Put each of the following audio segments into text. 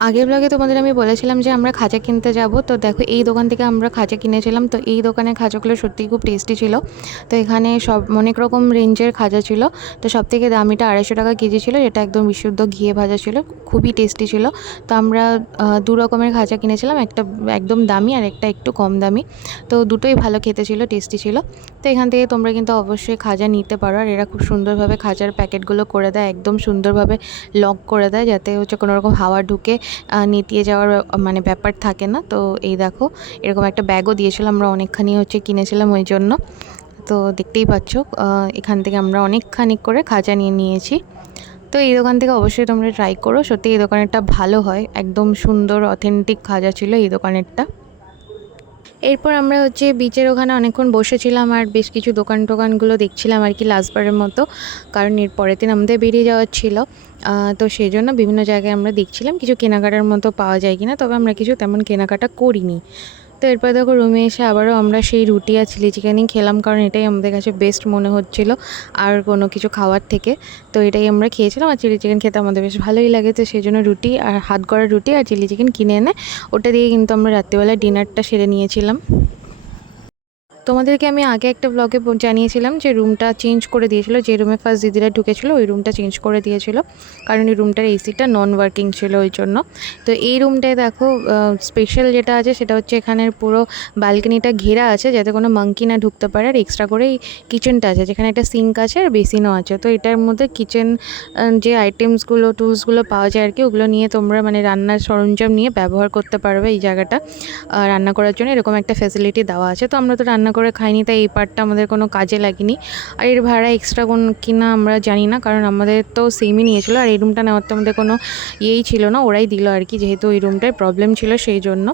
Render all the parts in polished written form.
আগের ব্লগে তোমাদের আমি বলেছিলাম যে আমরা খাঁচা কিনতে যাব। তো দেখো এই দোকান থেকে আমরা খাঁচা কিনেছিলাম। তো এই দোকানের খাঁচাগুলো সত্যিই খুব টেস্টি ছিল। তো এখানে সব অনেক রকম রেঞ্জের খাঁচা ছিল। তো সবথেকে দামিটা 250 টাকা কেজি ছিল, যেটা একদম বিশুদ্ধ ঘিয়ে ভাজা ছিল, খুবই টেস্টি ছিল। তো আমরা দু রকমের খাঁচা কিনেছিলাম, একটা একদম দামি আর একটা একটু কম দামি। তো দুটোই ভালো খেতে ছিল, টেস্টি ছিল। তো এখান থেকে তোমরা কিন্তু অবশ্যই খাজা নিতে পারো। আর এরা খুব সুন্দরভাবে খাঁচার প্যাকেটগুলো করে দেয়, একদম সুন্দরভাবে লক করে দেয়, যাতে হচ্ছে কোনো রকম হাওয়া ঢুকে নেতিয়ে যাওয়ার মানে ব্যাপার থাকে না। তো এই দেখো এরকম একটা ব্যাগও দিয়েছিল, আমরা অনেকখানি হচ্ছে কিনেছিলাম ওই জন্য। তো দেখতেই পাচ্ছ এখান থেকে আমরা অনেকখানি করে খাজা নিয়ে নিয়েছি। তো এই দোকান থেকে অবশ্যই তোমরা ট্রাই করো, সত্যি এই দোকানেরটা ভালো হয়, একদম সুন্দর অথেন্টিক খাজা ছিল এই দোকানেরটা। এরপর আমরা হচ্ছে বিচের ওখানে অনেকক্ষণ বসেছিলাম আর বেশ কিছু দোকানগুলো দেখছিলাম আর কি, লাস্টবারের মতো, কারণ এর পরের দিন আমাদের বেরিয়ে যাওয়ার ছিল। তো সেই জন্য বিভিন্ন জায়গায় আমরা দেখছিলাম কিছু কেনাকাটার মতো পাওয়া যায় কিনা, তবে আমরা কিছু তেমন কেনাকাটা করিনি। তো এরপর দেখো রুমে এসে আবারও আমরা সেই রুটি আর চিলি চিকেনই খেলাম, কারণ এটাই আমাদের কাছে বেস্ট মনে হচ্ছিল আর কোনো কিছু খাওয়ার থেকে। তো এটাই আমরা খেয়েছিলাম, আর চিলি চিকেন খেতে আমাদের বেশ ভালোই লাগে। তো সেই জন্য রুটি আর হাত গড়া রুটি আর চিলি চিকেন কিনে এনে ওটা দিয়ে কিন্তু আমরা রাত্রিবেলা ডিনারটা সেরে নিয়েছিলাম। তোমাদেরকে আমি আগে একটা ব্লগে জানিয়েছিলাম যে রুমটা চেঞ্জ করে দিয়েছিল, যে রুমে ফার্স্ট দিদিরা ঢুকেছিল ওই রুমটা চেঞ্জ করে দিয়েছিল, কারণ এই রুমটার এসিটা নন ওয়ার্কিং ছিল ওই জন্য। তো এই রুমটায় দেখো স্পেশাল যেটা আছে সেটা হচ্ছে এখানের পুরো ব্যালকনিটা ঘেরা আছে, যাতে কোনো মাঙ্কি না ঢুকতে পারে। আর এক্সট্রা করে এই কিচেনটা আছে, যেখানে একটা সিঙ্ক আছে আর বেসিনও আছে। তো এটার মধ্যে কিচেন যে আইটেমসগুলো টুলসগুলো পাওয়া যায় আর কি, ওগুলো নিয়ে তোমরা মানে রান্নার সরঞ্জাম নিয়ে ব্যবহার করতে পারবে এই জায়গাটা রান্না করার জন্য। এরকম একটা ফ্যাসিলিটি দেওয়া আছে। তো আমরা তো রান্না করে খাইনি, তাই এই পার্টটা আমাদের কোনো কাজে লাগেনি। আর এর ভাড়া এক্সট্রা কোন কিনা আমরা জানি না, কারণ আমাদের তো সেমই নিয়েছিল। আর এই রুমটা নেওয়ার তো আমাদের কোনো ইয়েই ছিল না, ওরাই দিল আর কি, যেহেতু ওই রুমটায় প্রবলেম ছিল সেই জন্য।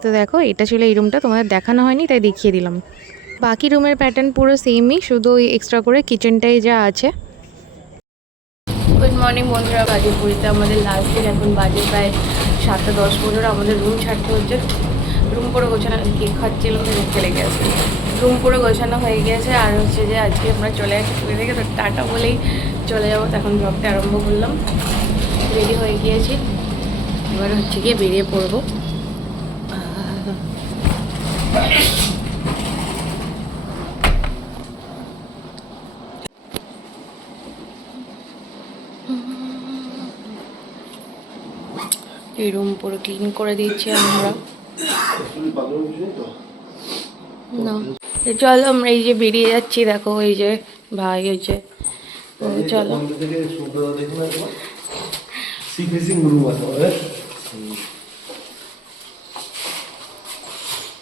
তো দেখো এটা ছিল এই রুমটা, তোমাদের দেখানো হয়নি তাই দেখিয়ে দিলাম। বাকি রুমের প্যাটার্ন পুরো সেমই, শুধু ওই এক্সট্রা করে কিচেনটাই যা আছে। গুড মর্নিং বন্ধুরা, গাজীপুরিতে আমাদের লাস্ট দিন। এখন বাজে প্রায় 7:10 আমাদের রুম ছাড়তে হচ্ছে। রুম পুরো গোছানো, কেক খাচ্ছিলাম তো দেখতে লেগে গেছে। রুম পুরো গোছানো হয়ে গিয়েছে। আর হচ্ছে যে আজকে আমরা চলে আসি পুরী থেকে, তো টাটা বলেই চলে যাবো। তো এখন ব্লগটা আরম্ভ করলাম, রেডি হয়ে গিয়েছি, এবার হচ্ছে গিয়ে বেরিয়ে পড়বো। এই রুম পুরো ক্লিন করে দিচ্ছি আমরা। না চলো আমরা এই যে বেরিয়ে যাচ্ছি, দেখো এই যে ভাই হয়েছে, চলো।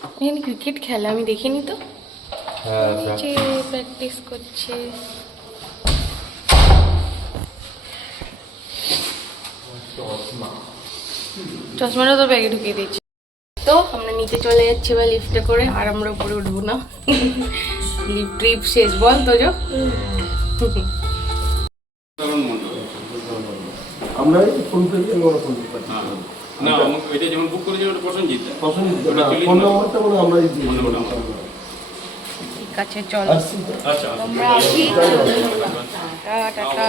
এখানে ক্রিকেট খেলা আমি দেখিনি তো, প্র্যাকটিস করছে। চশমাটা তো ব্যাগে ঢুকিয়ে দিচ্ছি। তো আমরা নিচে চলে যাচ্ছি বা লিফটে করে, আর আমরা উপরে উঠবো না। লিফট ট্রিপ শেষ, বল তো যো। আমরা ফোন পে দিয়ে আমরা ফোন করতে পারি না এটা যেমন বুক করেছি ওটা প্রসেনজিৎ না ফোন নাম্বারটা বলে আমরা এই ঠিক আছে চলো, আচ্ছা আমরা আসি। টাটা।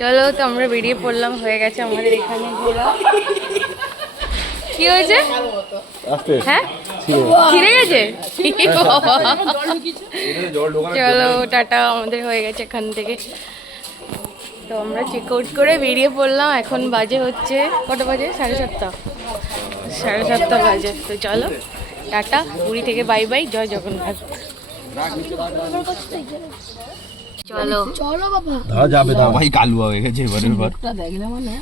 চলো, তো আমরা বেরিয়ে পড়লাম, হয়ে গেছে আমাদের এখানে ঘোরা। কি হয়েছে? হ্যাঁ ছিঁড়ে গেছে। চলো টাটা, আমাদের হয়ে গেছে এখান থেকে। তো আমরা চেক আউট করে বেরিয়ে পড়লাম। এখন বাজে হচ্ছে কটা বাজে? 7:30। 7:30 বাজে। তো চলো টাটা, পুরী থেকে বাই বাই, জয় জগন্নাথ। চলো চলো বাবা, যাবে না ভাই, কালুয়া হয়ে গেছে এবারের বার। দেখলে মানে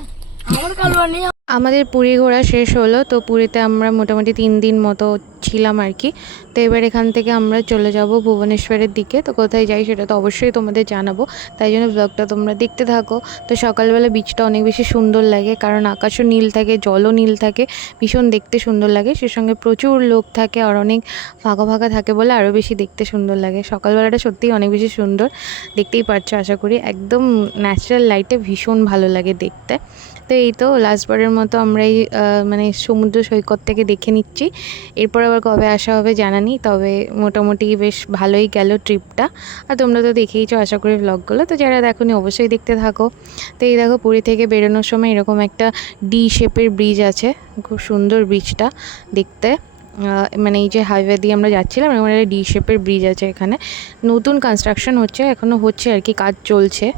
আমার কালুয়া নেই। আমাদের পুরী ঘোরা শেষ হলো। তো পুরীতে আমরা মোটামুটি 3 দিন মতো ছিলাম আর কি। তো এবার এখান থেকে আমরা চলে যাব ভুবনেশ্বরের দিকে। তো কোথায় যাই সেটা তো অবশ্যই তোমাদের জানাবো, তাই জন্য ব্লগটা তোমরা দেখতে থাকো। তো সকালবেলা বিচটা অনেক বেশি সুন্দর লাগে, কারণ আকাশও নীল থাকে, জলও নীল থাকে, ভীষণ দেখতে সুন্দর লাগে। সে সঙ্গে প্রচুর লোক থাকে আর অনেক ফাঁকা ফাঁকা থাকে বলে আরও বেশি দেখতে সুন্দর লাগে। সকালবেলাটা সত্যিই অনেক বেশি সুন্দর, দেখতেই পাচ্ছ আশা করি, একদম ন্যাচারাল লাইটে ভীষণ ভালো লাগে দেখতে। তো তো এই তো লাস্টবারের মতো আমরা এই মানে সমুদ্র সৈকত থেকে দেখে নিচ্ছি। এরপর আবার কবে আসা হবে জানা নেই, তবে মোটামুটি বেশ ভালোই গেল ট্রিপটা। আর তোমরা তো দেখেইছো আশা করি ব্লগগুলো, তো যারা দেখোনি অবশ্যই দেখতে থাকো। তো এই দেখো পুরী থেকে বেরোনোর সময় এরকম একটা ডি শেপের ব্রিজ আছে, খুব সুন্দর ব্রিজটা দেখতে। মানে এই যে হাইওয়ে দিয়ে আমরা যাচ্ছিলাম, এরকম একটা ডি শেপের ব্রিজ আছে এখানে, নতুন কনস্ট্রাকশন হচ্ছে, এখনও হচ্ছে আর কি, কাজ চলছে।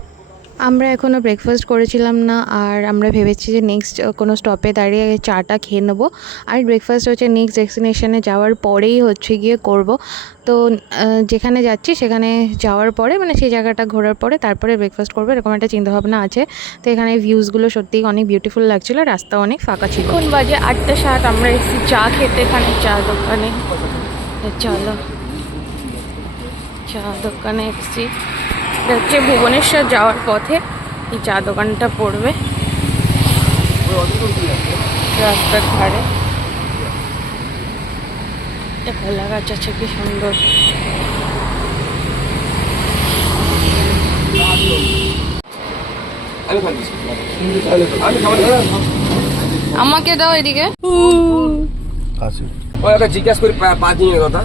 আমরা এখনও ব্রেকফাস্ট করেছিলাম না, আর আমরা ভেবেছি যে নেক্সট কোনো স্টপে দাঁড়িয়ে চাটা খেয়ে নেবো। আর ব্রেকফাস্ট হচ্ছে নেক্সট ডেস্টিনেশনে যাওয়ার পরেই হচ্ছে গিয়ে করব। তো যেখানে যাচ্ছি সেখানে যাওয়ার পরে, মানে সেই জায়গাটা ঘোরার পরে তারপরে ব্রেকফাস্ট করবো, এরকম একটা চিন্তাভাবনা আছে। তো এখানে ভিউজগুলো সত্যিই অনেক বিউটিফুল লাগছিলো, রাস্তা অনেক ফাঁকা ছিল। এখন বাজে 8:07, আমরা এসেছি চা খেতে এখানে চা দোকানে। চলো চা দোকানে এসেছি, এটা হচ্ছে ভুবনেশ্বর যাওয়ার পথে এই চা দোকানটা পড়বে রাস্তার ধারে। কলা গাছ আছে কি সুন্দর। আমাকে দাও এদিকে। জিজ্ঞাসা করি 5 দিনের কথা।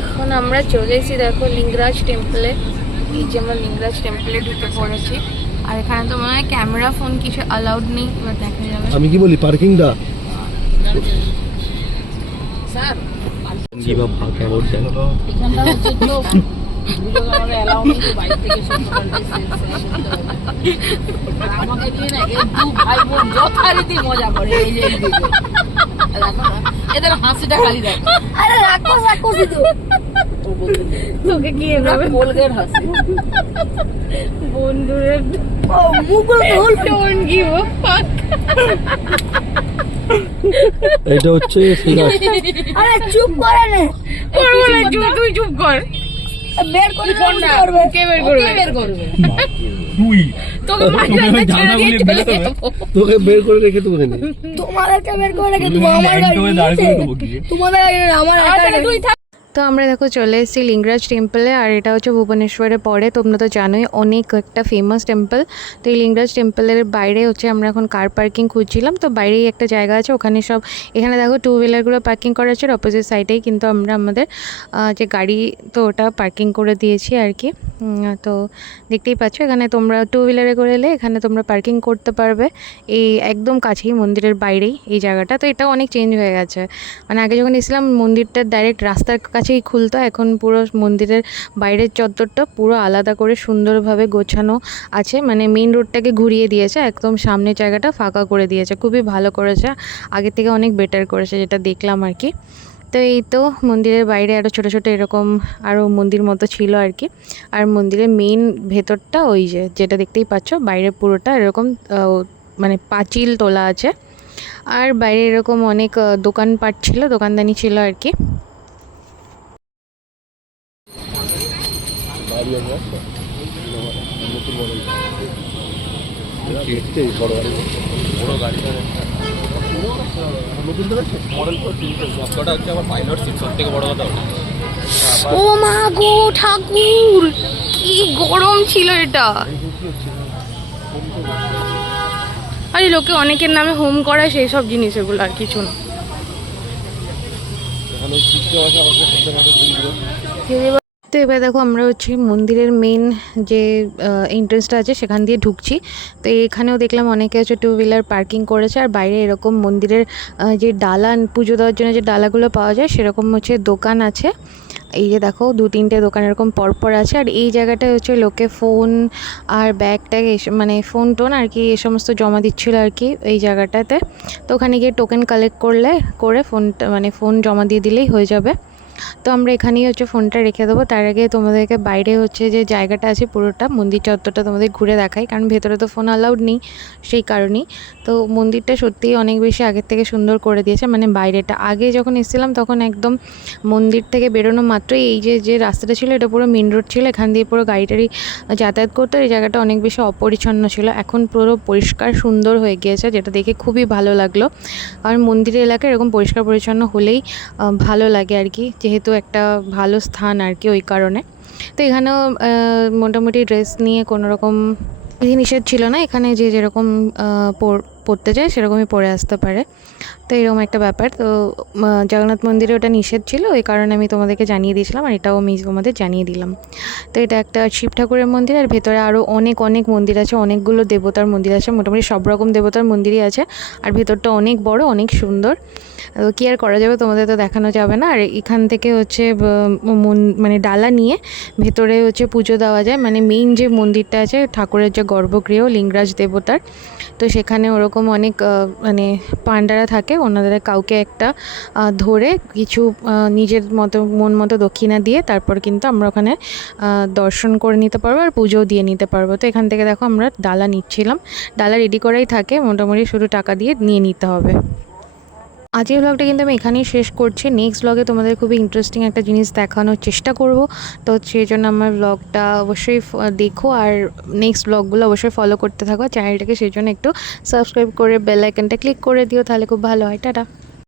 এখন আমরা চলে এসেছি দেখো লিঙ্গরাজ টেম্পলে। এই যে আমরা লিঙ্গরাজ টেম্পলে ঢুকে পড়েছি, আর এখানে তো মনে হয় ক্যামেরা ফোন কিছু অ্যালাউড নেই, এবার দেখা যাবে। আমি কি বলি পার্কিং দা স্যার জি বাবা কে বলছেন এখানটা হচ্ছে তো ভিডিও ক্যামেরা অ্যালাউ নেই, বাইরে থেকে সব আমাকে দিয়ে না এই দু ভাই বোন যথারীতি মজা করে। এই যে এদের হাসিটা খালি দেখো। আরে রাক্ষস রাক্ষসই তো। তোকে কি এভাবে কোলগেট হাসি বন্ধুদের ও মুখগুলো তো হল ডোন্ট গিভ আ ফাক। এটা হচ্ছে সিরাজ। আরে চুপ করে নে। তুই চুপ কর। বের করে না করবে। কে বের করবে? তুই তোকে মাঝখানে ছেড়ে দিয়ে চলে যাবো। তোকে বের করে রেখে তো বলে তোমাদেরকে বের করে রেখে তুমি আমার গাড়ি তোমাদের গাড়ি না, আমার একা তুই থাক। তো আমরা দেখো চলে এসেছি লিঙ্গরাজ টেম্পলে, আর এটা হচ্ছে ভুবনেশ্বরে পড়ে, তোমরা তো জানোই অনেক একটা ফেমাস টেম্পল। তো এই লিঙ্গরাজ টেম্পলের বাইরে হচ্ছে আমরা এখন কার পার্কিং খুঁজছিলাম, তো বাইরেই একটা জায়গা আছে, ওখানে সব এখানে দেখো 2 হুইলারগুলো পার্কিং করা আছে অপোজিট সাইডেই, কিন্তু আমরা আমাদের যে গাড়ি তো ওটা পার্কিং করে দিয়েছি আর কি। তো দেখতেই পাচ্ছ এখানে তোমরা 2 হুইলারে করে এলে এখানে তোমরা পার্কিং করতে পারবে, এই একদম কাছেই মন্দিরের বাইরেই এই জায়গাটা। তো এটাও অনেক চেঞ্জ হয়ে গেছে, মানে আগে যখন এসেছিলাম মন্দিরটা ডাইরেক্ট রাস্তার কাছেই খুলতো, এখন পুরো মন্দিরের বাইরের চত্বরটা পুরো আলাদা করে সুন্দরভাবে গোছানো আছে, মানে মেইন রোডটাকে ঘুরিয়ে দিয়েছে, একদম সামনের জায়গাটা ফাঁকা করে দিয়েছে, খুবই ভালো করেছে, আগের থেকে অনেক বেটার করেছে যেটা দেখলাম আর কি। তো এই তো মন্দিরের বাইরে আরও ছোটো ছোটো এরকম আরও মন্দির মতো ছিল আর কি। আর মন্দিরের মেইন ভেতরটা ওই যেটা দেখতেই পাচ্ছ, বাইরে পুরোটা এরকম মানে পাঁচিল তোলা আছে, আর বাইরে এরকম অনেক দোকানপাট ছিল, দোকানদানি ছিল আর কি। ও মা গো ঠাকুর, কি গরম ছিল এটা। আরে লোকে অনেকের নামে হোম করা সেই সব জিনিস, এগুলো আর কিছু না। তো এবার দেখো আমরা হচ্ছে মন্দিরের মেন যে এন্ট্রেন্সটা আছে সেখান দিয়ে ঢুকছি। তো এখানেও দেখলাম অনেকে হচ্ছে 2 হুইলার পার্কিং করেছে, আর বাইরে এরকম মন্দিরের যে ডালা পুজো দেওয়ার জন্য যে ডালাগুলো পাওয়া যায় সেরকম হচ্ছে দোকান আছে। এই যে দেখো 2-3টে দোকান এরকম পরপর আছে, আর এই জায়গাটায় হচ্ছে লোকে ফোন আর ব্যাগ ট্যাগ মানে ফোন টোন আর কি এ সমস্ত জমা দিচ্ছিলো আর কি এই জায়গাটাতে। তো ওখানে গিয়ে টোকেন কালেক্ট করে ফোনটা মানে ফোন জমা দিয়ে দিলেই হয়ে যাবে। তো আমরা এখানেই হচ্ছে ফোনটা রেখে দেবো। তার আগে তোমাদেরকে বাইরে হচ্ছে যে জায়গাটা আছে পুরোটা মন্দির চত্বরটা তোমাদের ঘুরে দেখাই, কারণ ভেতরে তো ফোন অ্যালাউড নেই সেই কারণেই। তো মন্দিরটা সত্যিই অনেক বেশি আগের থেকে সুন্দর করে দিয়েছে, মানে বাইরেটা আগে যখন এসেছিলাম তখন একদম মন্দির থেকে বেরোনো মাত্রই এই যে রাস্তাটা ছিল এটা পুরো মেন রোড ছিল, এখান দিয়ে পুরো গাড়ি যাতায়াত করতো, এই জায়গাটা অনেক বেশি অপরিচ্ছন্ন ছিল, এখন পুরো পরিষ্কার সুন্দর হয়ে গিয়েছে, যেটা দেখে খুবই ভালো লাগলো। কারণ মন্দিরের এলাকা এরকম পরিষ্কার পরিচ্ছন্ন হলেই ভালো লাগে আর কি, যেহেতু একটা ভালো স্থান আর কি ওই কারণে। তো এখানেও মোটামুটি ড্রেস নিয়ে কোনো রকম বিধিনিষেধ ছিল না, এখানে যে যেরকম পড়তে চায় সেরকমই পড়ে আসতে পারে। তো এরকম একটা ব্যাপার। তো জগন্নাথ মন্দিরে ওটা নিষেধ ছিল, এই কারণে আমি তোমাদেরকে জানিয়ে দিয়েছিলাম, আর এটাও আমি তোমাদের জানিয়ে দিলাম। তো এটা একটা শিব ঠাকুরের মন্দির, আর ভেতরে আরও অনেক অনেক মন্দির আছে, অনেকগুলো দেবতার মন্দির আছে, মোটামুটি সব রকম দেবতার মন্দিরই আছে। আর ভেতরটা অনেক বড়, অনেক সুন্দর। কী আর করা যাবে, তোমাদের তো দেখানো যাবে না। আর এখান থেকে হচ্ছে মানে ডালা নিয়ে ভেতরে হচ্ছে পুজো দেওয়া যায়। মানে মেইন যে মন্দিরটা আছে ঠাকুরের যে গর্ভগৃহ লিঙ্গরাজ দেবতার, তো সেখানে ওরকম অনেক মানে পাণ্ডারা থাকে, ওনাদের কাউকে একটা ধরে কিছু নিজের মতো মন মতো দক্ষিণা দিয়ে তারপর কিন্তু আমরা ওখানে দর্শন করে নিতে পারবো আর পুজোও দিয়ে নিতে পারবো। তো এখান থেকে দেখো আমরা ডালা নিচ্ছিলাম, ডালা রেডি করাই থাকে, মোটামুটি শুধু টাকা দিয়ে নিয়ে নিতে হবে। আজকের ব্লগটা কিন্তু আমি এখানেই শেষ করছি। নেক্সট ব্লগে তোমাদের খুবই ইন্টারেস্টিং একটা জিনিস দেখানোর চেষ্টা করব। তো সেই জন্য আমার ব্লগটা অবশ্যই দেখো, আর নেক্সট ব্লগগুলো অবশ্যই ফলো করতে থাকো চ্যানেলটাকে। সেই জন্য একটু সাবস্ক্রাইব করে বেল আইকনটা ক্লিক করে দিও, তাহলে খুব ভালো হয়। টাটা।